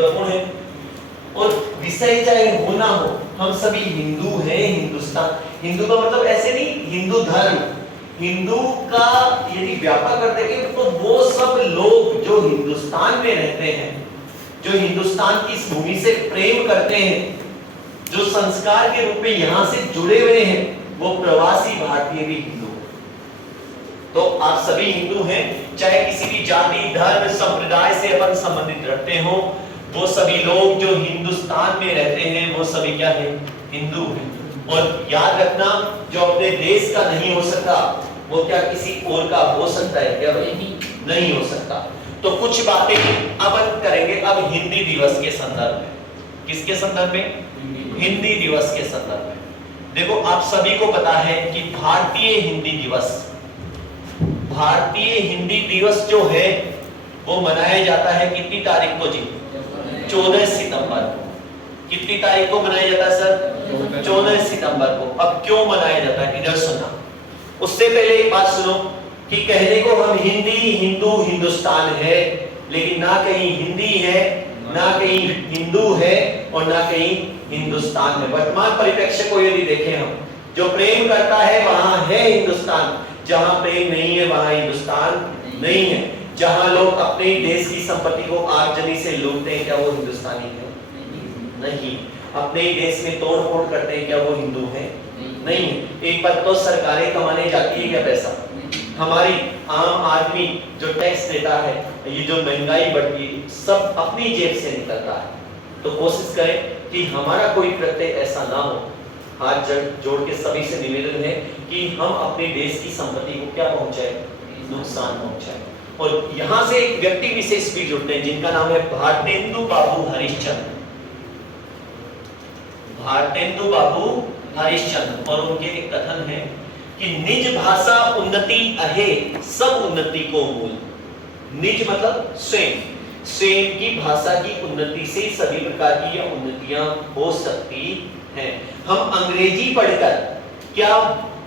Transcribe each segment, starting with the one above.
महत्वपूर्ण है। और विषय चाहे हो ना हो, हम सभी हिंदू हैं। हिंदुस्तान, हिंदू का मतलब ऐसे नहीं हिंदू धर्म, हिंदू का यदि व्यापक करते हैं तो वो सब लोग जो हिंदुस्तान में रहते हैं, जो हिंदुस्तान की इस भूमि से प्रेम करते हैं, जो संस्कार के रूप में यहां से जुड़े हुए हैं, वो प्रवासी भारतीय भी हिंदू हैं। तो आप सभी हिंदू हैं, चाहे किसी भी जाति धर्म संप्रदाय से अपन संबंधित रखते हो, वो सभी लोग जो हिंदुस्तान में रहते हैं वो सभी क्या है? हिंदू हैं। और याद रखना, जो अपने देश का नहीं हो सकता वो क्या किसी और का हो सकता है क्या भाई? नहीं हो सकता। तो कुछ बातें अपन करेंगे अब हिंदी दिवस के संदर्भ में। किसके संदर्भ में? हिंदी दिवस के संदर्भ में। देखो आप सभी को पता है कि भारतीय हिंदी दिवस, भारतीय हिंदी दिवस जो है वो मनाया जाता है कितनी तारीख को जी? 14 सितंबर को। कितनी तारीख को मनाया जाता है सर? 14 सितंबर को। अब क्यों मनाया जाता है इधर सुनना। उससे पहले एक बात सुनो कि कहने को हम हिंदी हिंदू हिंदुस्तान है, लेकिन ना कहीं हिंदी है, ना कहीं हिंदू है और ना कहीं हिंदुस्तान है। वर्तमान परिप्रेक्ष्य को यदि देखें हम, जो प्रेम करता है वहां है हिंदुस्तान, जहां प्रेम नहीं है वहां हिंदुस्तान नहीं है। जहां लोग अपने देश की संपत्ति को आगजनी से लूटते हैं, क्या वो हिंदुस्तानी है? नहीं। अपने देश में तोड़ फोड़ करते हैं, क्या वो हिंदू है? नहीं। एक बार तो सरकारें कमाने जाती है क्या पैसा? हमारी आम आदमी जो टैक्स देता है, ये जो महंगाई बढ़ती है, सब अपनी जेब से निकलता है। तो कोशिश करें कि हमारा कोई कृत्य ऐसा ना हो। हाथ जोड़ के सभी से निवेदन है कि हम अपने देश की संपत्ति को क्या पहुंचाए? नुकसान पहुंचाए। और यहां से एक व्यक्ति विशेष भी जुड़ते हैं जिनका नाम है भारतेंदु बाबू हरिश्चंद्र। भारतेंदु बाबू हरिश्चंद्र। और उनके एक कथन है कि निज भाषा उन्नति अहे सब उन्नति को मूल। निज मतलब स्वयं, स्वयं की भाषा की उन्नति से सभी प्रकार की यह उन्नतियां हो सकती हैं। हम अंग्रेजी पढ़कर क्या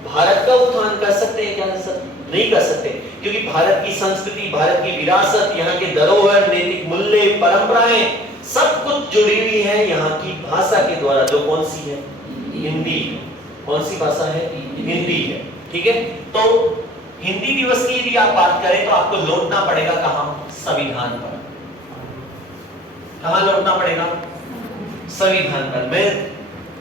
भारत का उत्थान कर सकते हैं? क्या नहीं कर सकते, क्योंकि भारत की संस्कृति, भारत की विरासत, यहाँ के धरोहर, नैतिक मूल्य, परंपराएं सब कुछ जुड़ी हुई है यहाँ की भाषा के द्वारा, जो कौन सी है? हिंदी। कौन सी भाषा है? हिंदी है। ठीक है। तो हिंदी दिवस की यदि आप बात करें तो आपको लौटना पड़ेगा कहां? संविधान पर। कहां लौटना पड़ेगा? संविधान पर। मैं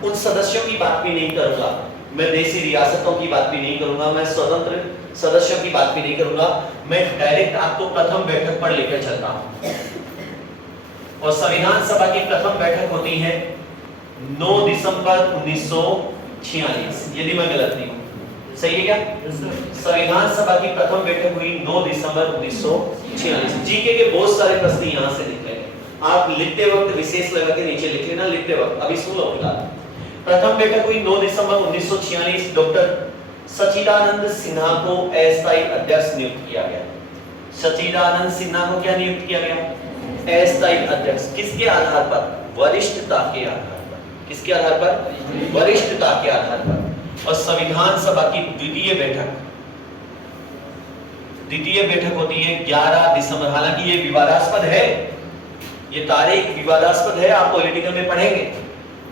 उन सदस्यों की बात भी नहीं करूंगा, मैं देशी रियासतों की बात भी नहीं करूंगा, मैं स्वतंत्र सदस्यों की बात भी नहीं करूंगा, मैं डायरेक्ट आपको प्रथम बैठक पर लेकर चलता हूं। और संविधान सभा की प्रथम बैठक होती है 9 दिसंबर 1946, यदि मैं गलत नहीं हूं। सही है क्या? संविधान सभा की प्रथम बैठक हुई 9 दिसंबर 1946। जीके के बहुत सारे प्रश्न यहां से निकले। आप लिखते वक्त विशेष लगा के नीचे लिख लेना, लिखते वक्त। अभी सुन लो फिलहाल। प्रथम बैठक हुई 9 दिसंबर 1946। डॉक्टर सच्चिदानंद सिन्हा को अस्थायी अध्यक्ष नियुक्त किया गया। सच्चिदानंद सिन्हा को क्या नियुक्त किया गया? अस्थायी अध्यक्ष। किसके आधार पर? वरिष्ठता के आधार पर। किसके आधार पर? वरिष्ठता के आधार पर। और संविधान सभा की द्वितीय बैठक होती है 11 दिसंबर। हालांकि ये विवादास्पद है, ये तारीख विवादास्पद है, आप पॉलिटिकल में पढ़ेंगे।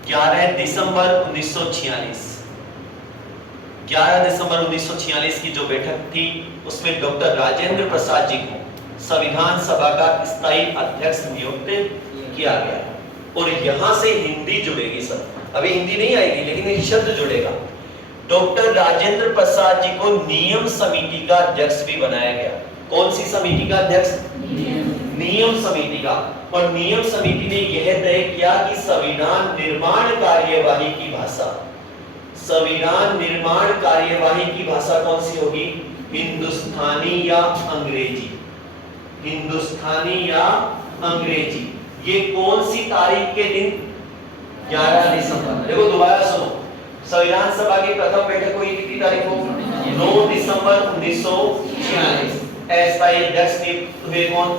11 दिसंबर 1946। 11 दिसंबर 1946 की जो बैठक थी उसमें डॉक्टर राजेंद्र प्रसाद जी को संविधान सभा का स्थायी अध्यक्ष नियुक्त किया गया। और यहां से हिंदी जुड़ेगी सर। अभी हिंदी नहीं आएगी लेकिन एक शब्द जुड़ेगा। डॉक्टर राजेंद्र प्रसाद जी को नियम समिति का अध्यक्ष भी बनाया गया। कौन सी समिति का अध्यक्ष? नियम समिति का। और नियम समिति ने यह तय किया कि संविधान निर्माण कार्यवाही की भाषा, संविधान निर्माण कार्यवाही की भाषा कौन सी होगी? हिंदुस्तानी या अंग्रेजी। हिंदुस्तानी या अंग्रेजी। ये कौन सी तारीख के दिन? 11 दिसंबर। देखो दोबारा सुनो, संविधान सभा की प्रथम बैठक हुई कितनी तारीख को? 9 दिसंबर 1946। अस्थायी अध्यक्ष नियुक्त हुए कौन?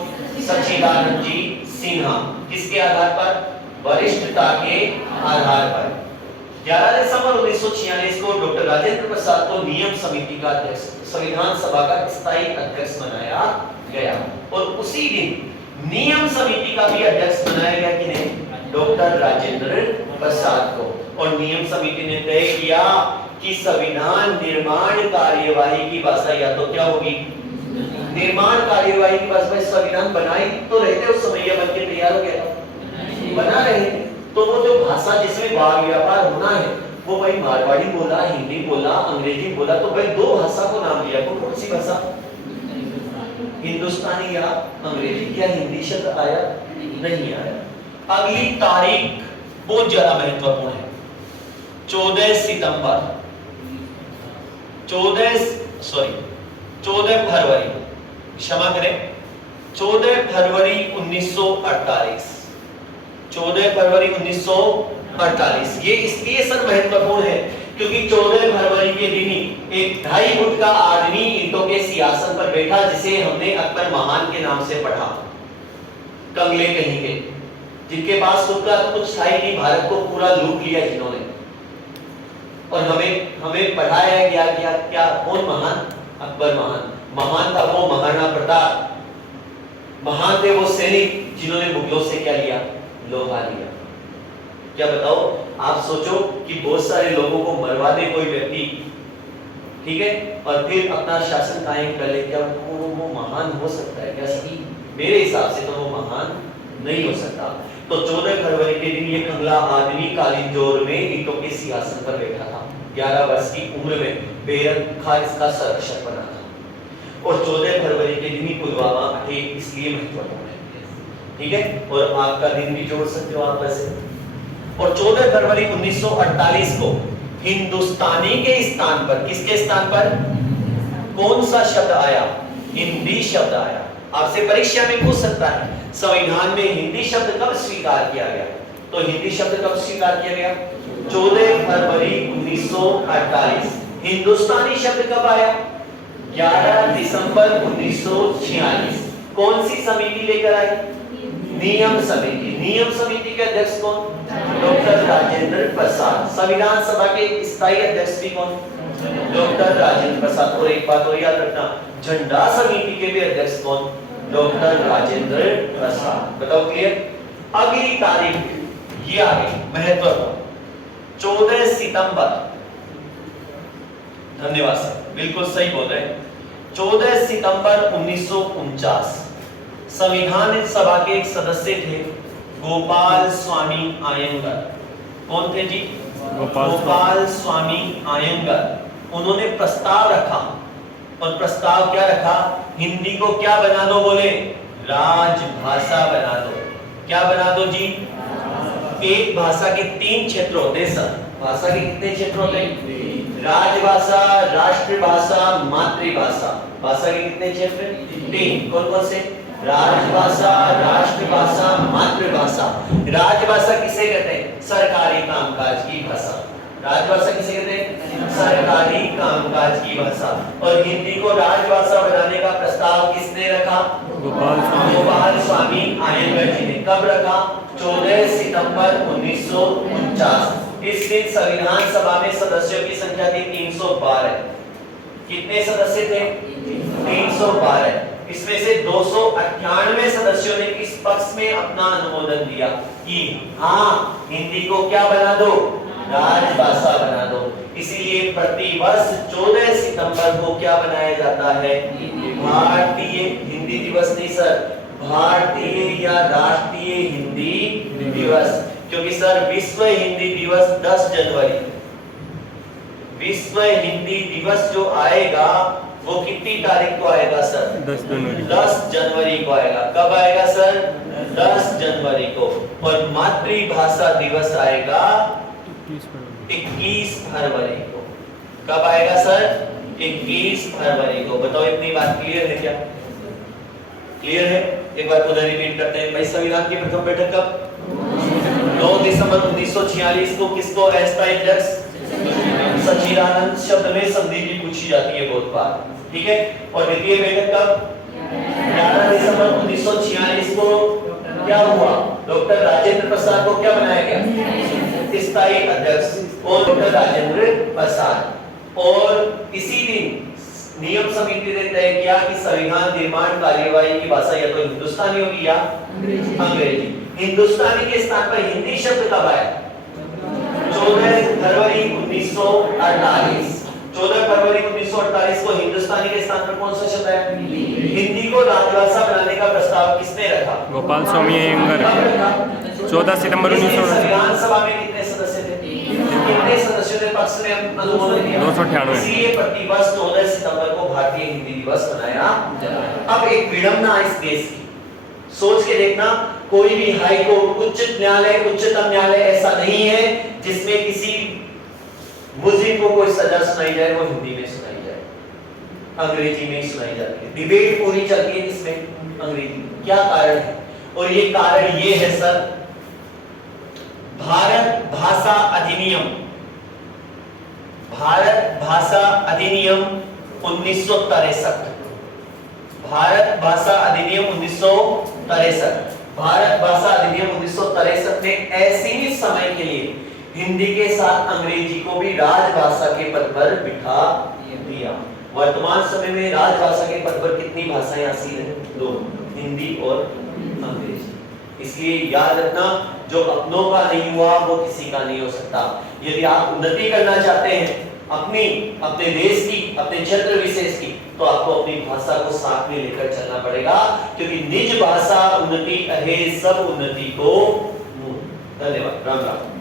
सच्चिदानंद जी सिन्हा। किसके आधार पर? वरिष्ठता के आधार पर। 11 दिसंबर 1946 को डॉक्टर राजेंद्र प्रसाद को नियम समिति का अध्यक्ष, संविधान सभा का स्थायी अध्यक्ष बनाया गया। और उसी दिन नियम समिति का भी अध्यक्ष बनाया गया कि नहीं? डॉक्टर राजेंद्र प्रसाद को। और नियम समिति ने तय किया कि संविधान निर्माण कार्यवाही की भाषा या तो क्या होगी? निर्माण कार्यवाही की भाषा। संविधान बनाई तो रहे थे उस समय, या बनके तैयार हो गया? बना रहे थे। तो वो जो भाषा जिसमें वाद व्यापार होना है, वो भाई मारवाड़ी बोला, हिंदी बोला, अंग्रेजी बोला, तो भाई दो भाषा को नाम दिया। कौन सी भाषा? हिंदुस्तानी या अंग्रेजी। क्या हिंदी शब्द आया? नहीं आया। अगली तारीख बहुत ज्यादा महत्वपूर्ण है, 14 सितंबर 14 फरवरी, क्षमा करें, 14 फरवरी 1948। 14 फरवरी 1948 ये इसलिए सर महत्वपूर्ण है क्योंकि 14 फरवरी के दिन ही एक 2.5 फुट का आदमी ईंटों के सिंहासन पर बैठा, जिसे हमने अकबर महान के नाम से पढ़ा। कंगले कहीं के, जिनके पास खुद का कुछ था ही नहीं, भारत को पूरा लूट लिया जिन्होंने। और हमें पढ़ाया गया क्या कौन महान? अकबर महान था वो महाराणा प्रताप, महान थे वो सैनिक जिन्होंने मुगलों से क्या लिया? लोहा लिया। क्या बताओ, आप सोचो कि बहुत सारे लोगों को मरवा दे कोई व्यक्ति, ठीक है, और फिर अपना शासन कायम कर ले, क्या वो महान हो सकता है? क्या सही? मेरे हिसाब से तो वो महान नहीं हो सकता। तो 14 फरवरी के दिन ये कंगला आदमी कालीन जोर में ईंटों के सिंहासन पर बैठा था। 11 वर्ष की उम्र में बेरंग खान इसका संरक्षक बना था। और 14 फरवरी के दिन ही पुलवामा अटैक इसलिए महत्वपूर्ण है, ठीक है, और आपका दिन भी जोड़ सकते हो आप वैसे। और 14 फरवरी 1948 को हिंदुस्तानी के स्थान पर, किसके स्थान पर कौन सा शब्द आया? हिंदी शब्द आया। आपसे परीक्षा में पूछ सकता है संविधान में हिंदी शब्द कब स्वीकार किया गया? तो हिंदी शब्द कब स्वीकार किया गया? 14 फरवरी 1948। हिंदुस्तानी शब्द कब आया? 11 दिसंबर 1946। कौन सी समिति लेकर आई? नियम समिति। नियम समिति के अध्यक्ष कौन? डॉक्टर राजेंद्र प्रसाद। संविधान सभा के स्थायी अध्यक्ष भी कौन? डॉक्टर राजेंद्र प्रसाद। और एक बात और याद रखना, झंडा समिति के भी अध्यक्ष कौन? डॉक्टर राजेंद्र प्रसाद। बताओ क्लियर? अगली तारीख ये आ गई महत्वपूर्ण, 14 सितंबर। धन्यवाद सर, बिल्कुल सही बोल रहे हैं। 14 सितंबर 1949 संविधान सभा के एक सदस्य थे गोपाल स्वामी आयंगर। कौन थे जी? गोपाल स्वामी आयंगर। उन्होंने प्रस्ताव रखा, और प्रस्ताव क्या रखा? हिंदी को क्या बना दो? बोले राजभाषा बना दो। क्या बना दो जी? एक भाषा के 3 क्षेत्र होते हैं सर। भाषा के कितने क्षेत्र होते हैं? राजभाषा, राष्ट्रभाषा, मातृभाषा। भाषा के कितने क्षेत्र? 3। कौन कौन से? राजभाषा, राष्ट्रभाषा, मातृभाषा। राजभाषा किसे कहते हैं? सरकारी कामकाज की भाषा। राजभाषा किसे कहते हैं? सरकारी कामकाज की भाषा। और हिंदी को राजभाषा बनाने का प्रस्ताव किसने रखा? गोपाल स्वामी आयंगर जी ने। कब रखा? 14 सितंबर 1949। इस दिन संविधान सभा में सदस्यों की संख्या थी 312। कितने सदस्य थे? 312। इसमें से 298 सदस्यों ने इस पक्ष में अपना अनुमोदन दिया कि हाँ, हिंदी को क्या बना दो? राजभाषा बना दो। इसीलिए प्रतिवर्ष 14 सितंबर को क्या बनाया जाता है? भारतीय हिंदी दिवस। नहीं सर, भारतीय या राष्ट्रीय हिंदी दिवस। क्योंकि सर विश्व हिंदी दिवस 10 जनवरी, विश्व हिंदी दिवस जो आएगा वो कितनी तारीख को आएगा सर? 10 जनवरी को आएगा। कब आएगा सर? 10 जनवरी को। और मातृभाषा दिवस आएगा 21 फरवरी को। कब आएगा सर? 21 फरवरी को। बताओ इतनी बात क्लियर है क्या? क्लियर है? एक बार पुनः रिपीट करते हैं। भाई संविधान की प्रथम बैठक कब? 9 दिसंबर 1946 को। किसको अस्थायी अध्यक्ष? सच्चिदानंद। शब्द में संधि भी पूछी जाती है बहुत बार, ठीक है। और द्वितीय बैठक कब? 11 दिसंबर 1946 को। क्या हुआ? डॉक्टर राजेंद्र प्रसाद को क्या बनाया गया? स्थायी अध्यक्ष। और डॉक्टर राजेंद्र प्रसाद। और इसी दिन नियम समिति ने तय किया कि संविधान निर्माण कार्यवाही की भाषा या तो हिंदुस्तानी होगी या अंग्रेजी। हिंदुस्तानी के स्थान पर हिंदी शब्द कब आया? 14 फरवरी 1948। 14 फरवरी 1948 को हिंदुस्तानी के स्थान पर कौन सा शब्द है? हिंदी को राजभाषा बनाने का प्रस्ताव किसने रखा? गोपाल स्वामी अयंगर। 14 सितंबर 1948। संविधान सभा में कितने सदस्य थे? कितने सदस्यों ने पक्ष में अनुमोदन किया? 298। इसलिए प्रतिवर्ष 14 सितंबर को भारतीय हिंदी दिवस मनाया जाता है। अब एक विडंबना इस देश की, सोच के देखना, कोई भी हाई कोर्ट, उच्च न्यायालय, उच्चतम न्यायालय ऐसा नहीं है जिसमें किसी मुस्लिम को कोई सजा सुनाई जाए वो हिंदी में सुनाई जाए, अंग्रेजी में ही सुनाई जाती है। डिबेट पूरी चलती है किसमें? अंग्रेजी। क्या कारण है? और ये कारण ये है सर, भारत भाषा अधिनियम, भारत भाषा अधिनियम 1963, भारत भाषा अधिनियम 1963, भारत भाषा अधिनियम 1963 ने ऐसे समय के लिए हिंदी के साथ अंग्रेजी को भी राजभाषा के पद पर बिठा दिया। वर्तमान समय में राजभाषा के पद पर कितनी भाषाएं आसीन हैं? 2, हिंदी और अंग्रेजी। इसलिए याद रखना, जो अपनों का नहीं हुआ वो किसी का नहीं हो सकता। यदि आप उन्नति करना चाहते हैं अपने देश की, अपने क्षेत्र विशेष की, तो आपको अपनी भाषा को साथ में लेकर चलना पड़ेगा, क्योंकि निज भाषा उन्नति अहे सब उन्नति को मूल। धन्यवाद। राम राम।